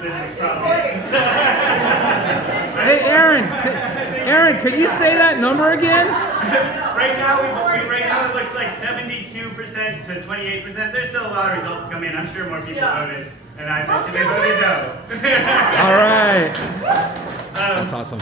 this is probably. Hey, Aaron, could you say that number again? Right now, it looks like 72% to 28%. There's still a lot of results coming in. I'm sure more people voted, and I bet they voted no. All right. That's awesome.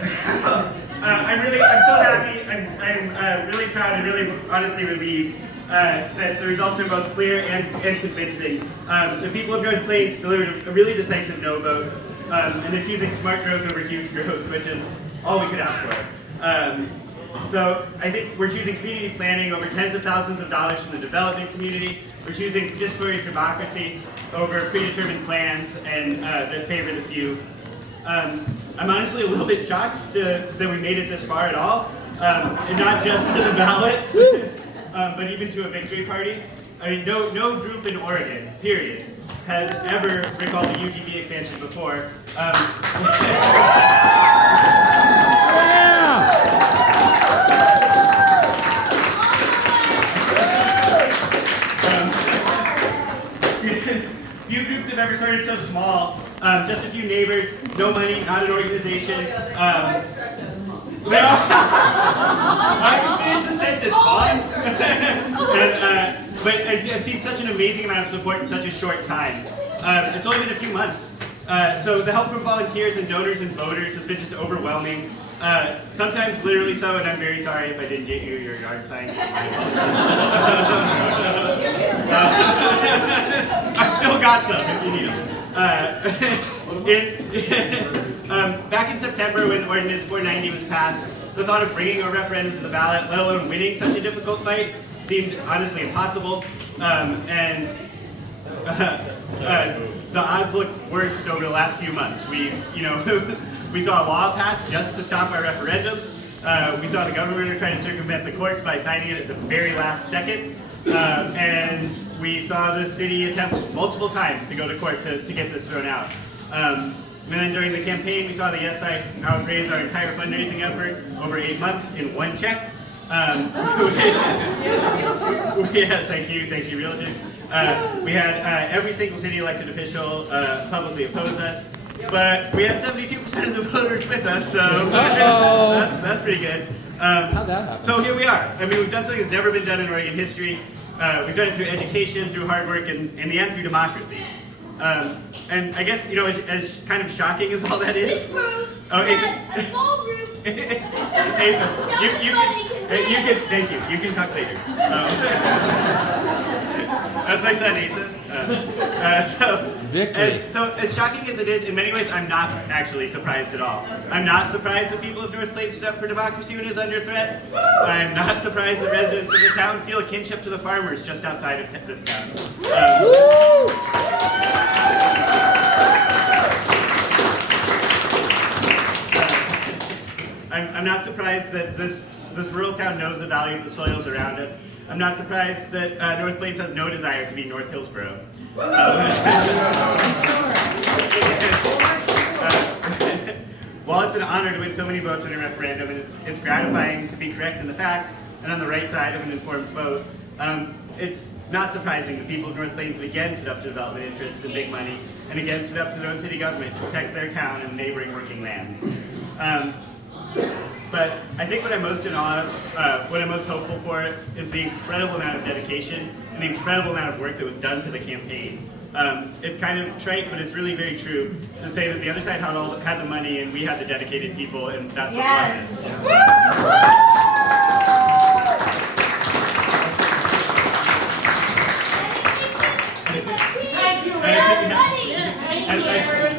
I'm so happy. I'm really proud and really honestly relieved that the results are both clear and convincing. The people of North Plains delivered a really decisive no vote, and they're choosing smart growth over huge growth, which is all we could ask for. So I think we're choosing community planning over tens of thousands of dollars from the development community. We're choosing participatory democracy over predetermined plans and that favor the few. I'm honestly a little bit shocked that we made it this far at all, and not just to the ballot, but even to a victory party. I mean, no group in Oregon, period, has ever recalled the UGB expansion before. Few groups have ever started so small. Just a few neighbors, no money, not an organization. I can finish the sentence, but I've seen such an amazing amount of support in such a short time. It's only been a few months. So the help from volunteers and donors and voters has been just overwhelming. Sometimes literally so, and I'm very sorry if I didn't get you your yard sign. I still got some if you need them. Back in September when Ordinance 490 was passed, the thought of bringing a referendum to the ballot, let alone winning such a difficult fight, seemed honestly impossible. And the odds look worse over the last few months. We saw a law passed just to stop our referendum. We saw the governor try to circumvent the courts by signing it at the very last second. And we saw the city attempt multiple times to go to court to get this thrown out. And then during the campaign, we saw the Yes Side outraise our entire fundraising effort over 8 months in one check. Yes, thank you, realtors. We had every single city elected official publicly oppose us, but we had 72% of the voters with us, so that's pretty good. How'd that happen? So here we are. I mean, we've done something that's never been done in Oregon history. We've done it through education, through hard work, and in the end, through democracy. And I guess, as kind of shocking as all that is. A small group. Asa, thank you. You can talk later. That's my son, Asa. Victory. So as shocking as it is, in many ways, I'm not actually surprised at all. I'm not surprised that people of North Plains stood up for democracy when it was under threat. I'm not surprised that residents of the town feel a kinship to the farmers just outside of this town. I'm not surprised that this rural town knows the value of the soils around us. I'm not surprised that North Plains has no desire to be North Hillsborough. While it's an honor to win so many votes in a referendum, and it's gratifying to be correct in the facts and on the right side of an informed vote, it's not surprising that people of North Plains have again stood up to development interests and big money, and again stood up to their own city government to protect their town and neighboring working lands. But I think what I'm most in awe of, what I'm most hopeful for, is the incredible amount of dedication and the incredible amount of work that was done for the campaign. It's kind of trite, but it's really very true to say that the other side had the money and we had the dedicated people, and that's what won this. Thank you, everybody. Thank you, everyone.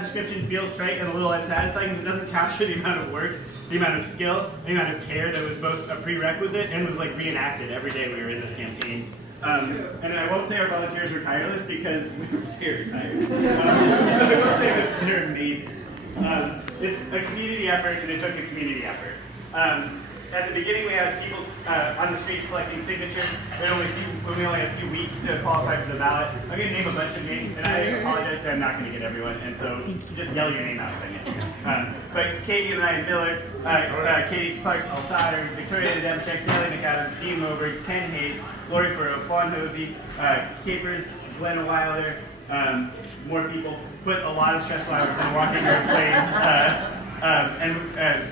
Description feels trite and a little unsatisfying because it doesn't capture the amount of work, the amount of skill, the amount of care that was both a prerequisite and was like reenacted every day we were in this campaign. And I won't say our volunteers were tireless because we were very tired. But I will say that they're amazing. It's a community effort, and it took a community effort. at the beginning we had people on the streets collecting signatures. We only had a few weeks to qualify for the ballot. I'm going to name a bunch of names, and I apologize that I'm not going to get everyone, and so just yell your name out if I miss you. But Katie and Ryan Miller, Katie Clark Alsader, Victoria Demchek, Nellie McAdams, Dean Moberg, Ken Hayes, Lori Furrow, Fawn Hosey, Capers, Glenna Wilder, more people put a lot of stressful hours in walking our planes.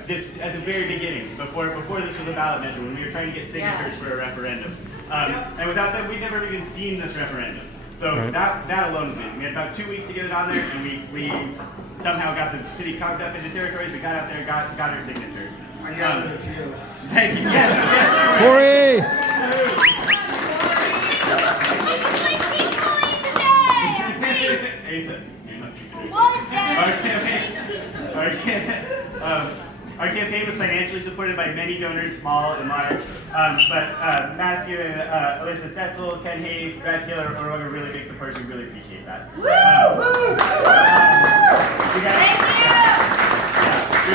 Just at the very beginning, before this was a ballot measure, when we were trying to get signatures for a referendum. And without them, we'd never even seen this referendum. So that alone was amazing. We had about 2 weeks to get it on there, and we somehow got the city carved up into territories. We got out there, got our signatures. I got a few. Thank you. Yes. Corey! Asa. Our campaign was financially supported by many donors, small and large. But Matthew and Alyssa Stetzel, Ken Hayes, Brad Taylor are really big supporters. We really appreciate that. We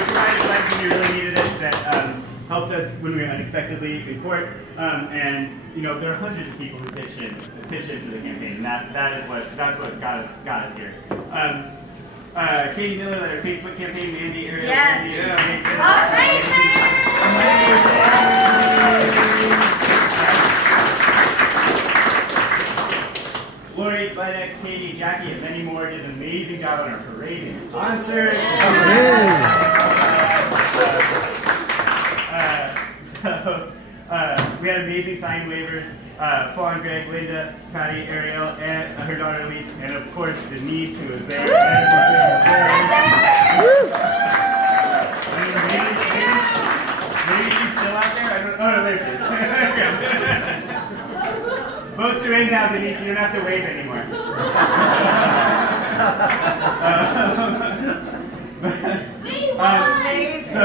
provided funds when we really needed it that helped us when we were unexpectedly in court. And there are hundreds of people who pitched in for the campaign. And that's what got us here. Katie Miller led our Facebook campaign, Mandy, Ariel, Andy, Lori, Glenna, Katie, Jackie, and many more did an amazing job on our parade and concert. We had amazing signed waivers. Fawn, Greg, Linda, Patty, Ariel, and her daughter Elise, and of course Denise, who was there. Maybe she's still out there? I don't know. Oh, there she is. Votes are in now, Denise. You don't have to wave anymore. So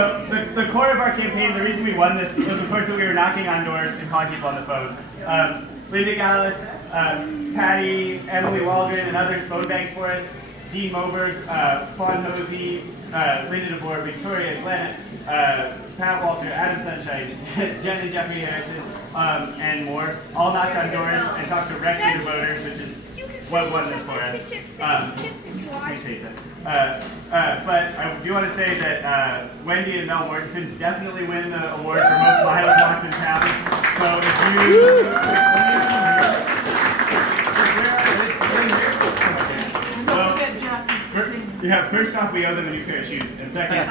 the core of our campaign, the reason we won this was, of course, that we were knocking on doors and calling people on the phone. Linda Gallis, Patty, Emily Waldron, and others phone banked for us. Dean Moberg, Fawn Hosey, Linda DeBoer, Victoria Glenna, Pat Walter, Adam Sunshine, Jen and Jeffrey Harrison, and more. All knocked on doors and talked directly to voters, which is what won this for us. But I do want to say that Wendy and Mel Mortensen definitely win the award for most miles walked in town. So if first off, we owe them a new pair of shoes, and second,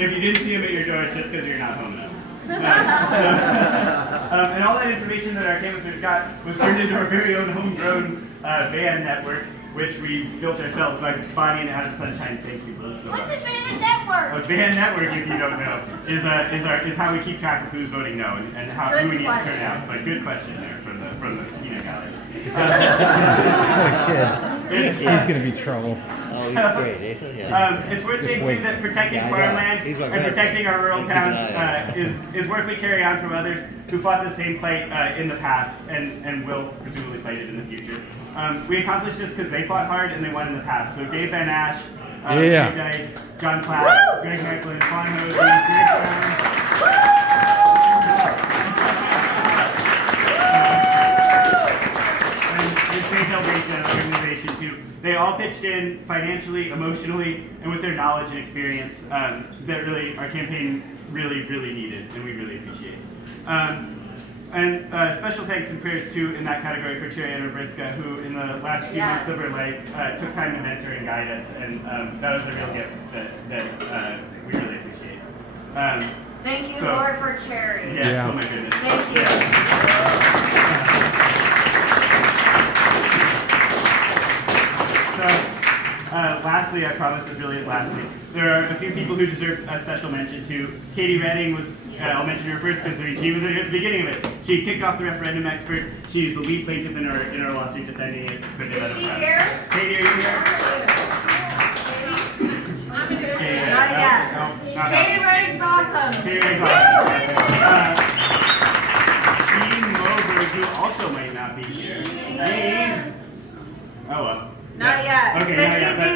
if you didn't see them at your door, it's just because you're not home enough. And all that information that our canvassers got was turned into our very own homegrown van network, which we built ourselves by Bonnie and Adam Sunshine. Thank you both so much. What's a van network? A van network, if you don't know, is how we keep track of who's voting no and who we need to turn out. But good question there from the peanut gallery. He's going to be trouble. Oh, he's great. It's worth saying too that protecting farmland and protecting our rural towns is work we carry on from others who fought the same fight in the past and will presumably fight it in the future. We accomplished this because they fought hard and they won in the past. So Dave Van Ash, Dave Dyke, John Platt, Greg Macklin, Fawn Hosey, Greg and St. Helvetia organization too. They all pitched in financially, emotionally, and with their knowledge and experience that really our campaign really needed, and we really appreciate. And special thanks and prayers too in that category for Cheriana Briska, who in the last few months of her life took time to mentor and guide us, and that was a real gift that we really appreciate. Thank you, Lord, for Cherry. Yes, oh my goodness. Thank you. Lastly, I promise it really is lastly, there are a few people who deserve a special mention too. Katie Redding was, I'll mention her first because she was at the beginning of it. She kicked off the referendum expert. She's the lead plaintiff in our lawsuit defending it. Is she here? Katie, are you here? Not yet. Katie Redding's awesome. Katie Redding's awesome. Dean Moberg, who also might not be here. Dean. Oh well. Not yet. Okay, not yet. But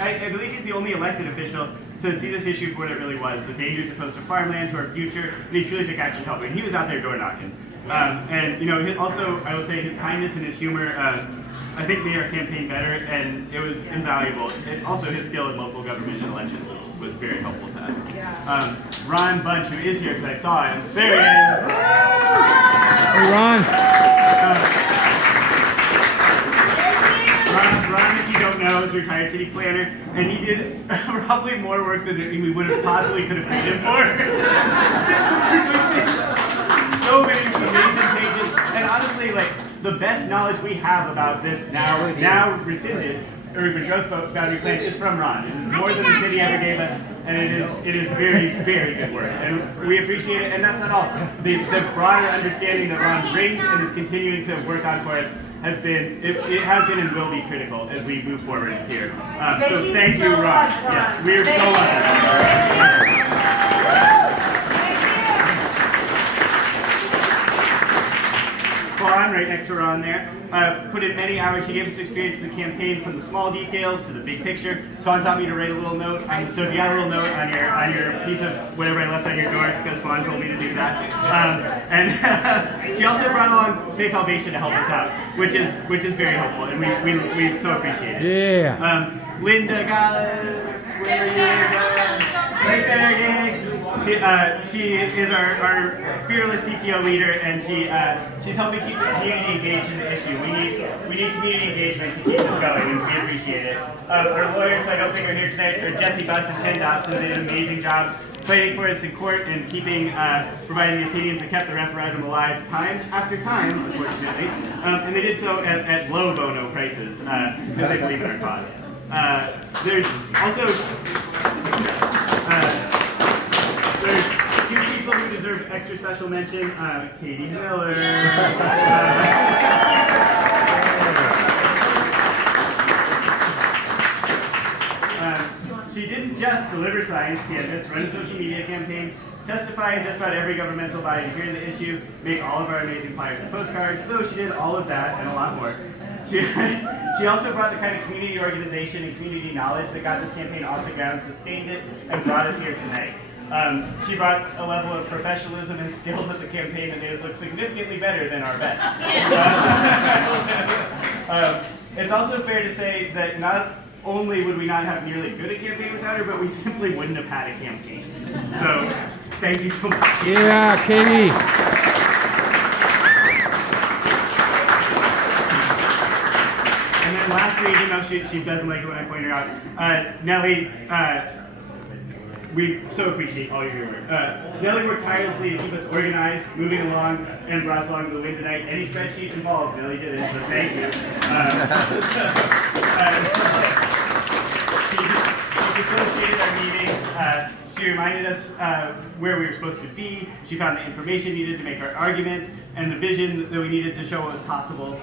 I believe he's the only elected official to see this issue for what it really was, the dangers it posed to farmland, to our future, and he truly took action to help. And he was out there door knocking. And you know, also, I will say his kindness and his humor, I think made our campaign better, and it was invaluable. And also, his skill in local government and elections was very helpful to us. Yeah. Ron Bunch, who is here because I saw him, there he is. Hey, Ron. Ron, if you don't know, is a retired city planner, and he did probably more work than we would have possibly could have paid him for. So many amazing pages, and honestly, like the best knowledge we have about this now rescinded urban growth boundary plan is from Ron. It is more than the city ever gave us, and it is very, very good work, and we appreciate it. And that's not all. The broader understanding that Ron brings and is continuing to work on for us has been and will be critical as we move forward here. So thank you, Ron. Yes, we're so lucky. Fawn, right next to Ron there, put in many hours. She gave us experience in the campaign, from the small details to the big picture. Fawn taught me to write a little note. So if you got a little note on your piece of whatever I left on your door, it's because Fawn told me to do that. And she also brought along Safe Elevation to help us out, which is very helpful, and we so appreciate it. Yeah. Linda Gallus, where are you, Linda? Right there, gang. She is our fearless CPO leader, and she's helping keep the community engaged in the issue. We need community engagement to keep this going, and we appreciate it. Our lawyers, I don't think are here tonight, are Jesse Buss and Ken Dobson. They did an amazing job fighting for us in court and providing the opinions that kept the referendum alive time after time, unfortunately. And they did so at low bono prices because they believe in our cause. There's also there's two people who deserve extra special mention. Katie Miller. She didn't just deliver science canvas, run a social media campaign, testify in just about every governmental body to hear the issue, make all of our amazing flyers and postcards, though she did all of that and a lot more. She also brought the kind of community organization and community knowledge that got this campaign off the ground, sustained it, and brought us here tonight. She brought a level of professionalism and skill to the campaign that made us look significantly better than our best. It's also fair to say that not only would we not have nearly good a campaign without her, but we simply wouldn't have had a campaign. So, thank you so much. Yeah, Katie. And then lastly, even though she doesn't like it when I point her out, Nellie, we so appreciate all of your work. Nellie worked tirelessly to keep us organized, moving along, and brought us along to the win tonight. Any spreadsheet involved, Nellie did it, so thank you. She facilitated our meetings. She reminded us where we were supposed to be. She found the information needed to make our arguments and the vision that we needed to show what was possible.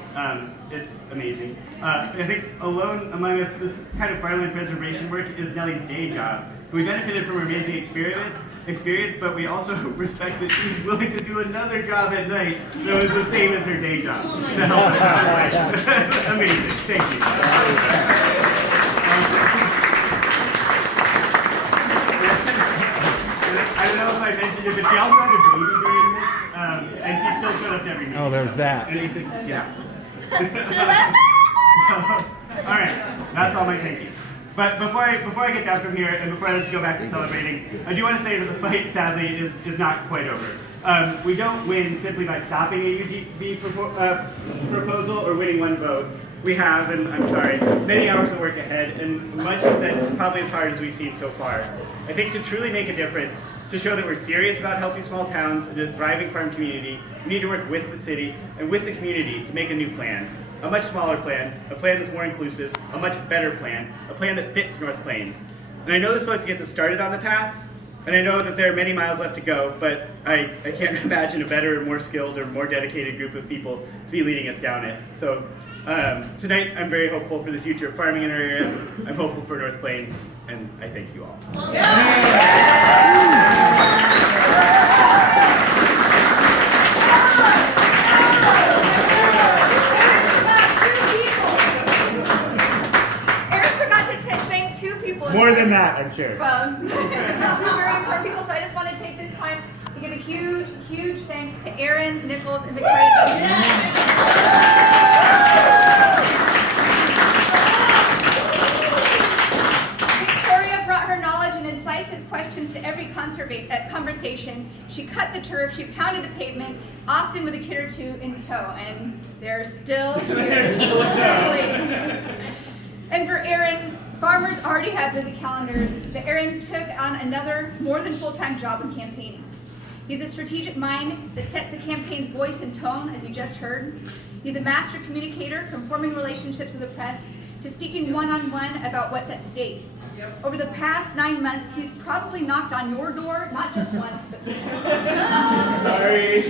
It's amazing. I think alone among us, this kind of farmland preservation work is Nellie's day job. We benefited from her amazing experience, but we also respect that she was willing to do another job at night that was the same as her day job to help us out. Amazing. Thank you. I don't know if I mentioned it, but she also had a baby during this, and she still showed up to every meeting. Oh, there's that. And he said, yeah. So, all right, that's all my thank yous. But before I get down from here, and before I let you go back to celebrating, I do want to say that the fight, sadly, is not quite over. We don't win simply by stopping a UGB proposal or winning one vote. We have, and I'm sorry, many hours of work ahead, and much that's probably as hard as we've seen so far. I think to truly make a difference, to show that we're serious about healthy small towns and a thriving farm community, we need to work with the city and with the community to make a new plan. A much smaller plan, a plan that's more inclusive, a much better plan, a plan that fits North Plains. And I know this vote gets us started on the path, and I know that there are many miles left to go, but I can't imagine a better, more skilled, or more dedicated group of people to be leading us down it. So tonight, I'm very hopeful for the future of farming in our area. I'm hopeful for North Plains, and I thank you all. Eric forgot to thank two people. More than that, I'm Sure. Two very important people, so I just want to take this time to give a huge, huge thanks to Aaron, Nichols, and Victoria. Victoria brought her knowledge and incisive questions to every conversation. She cut the turf, she pounded the pavement, often with a kid or two in tow, and they're still here. And for Aaron, farmers already have busy calendars, so Aaron took on another more than full-time job in campaigning. He's a strategic mind that sets the campaign's voice and tone, as you just heard. He's a master communicator, from forming relationships with the press to speaking one-on-one about what's at stake. Over the past 9 months, he's probably knocked on your door, not just once, but Sorry.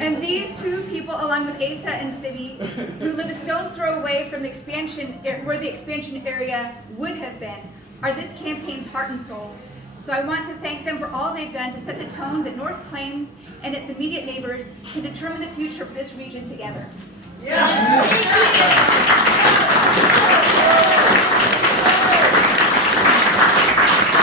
And these two people, along with Asa and Sibby, who live a stone's throw away from the expansion, where the expansion area would have been, are this campaign's heart and soul. So I want to thank them for all they've done to set the tone that North Plains and its immediate neighbors can determine the future for this region together. Yeah.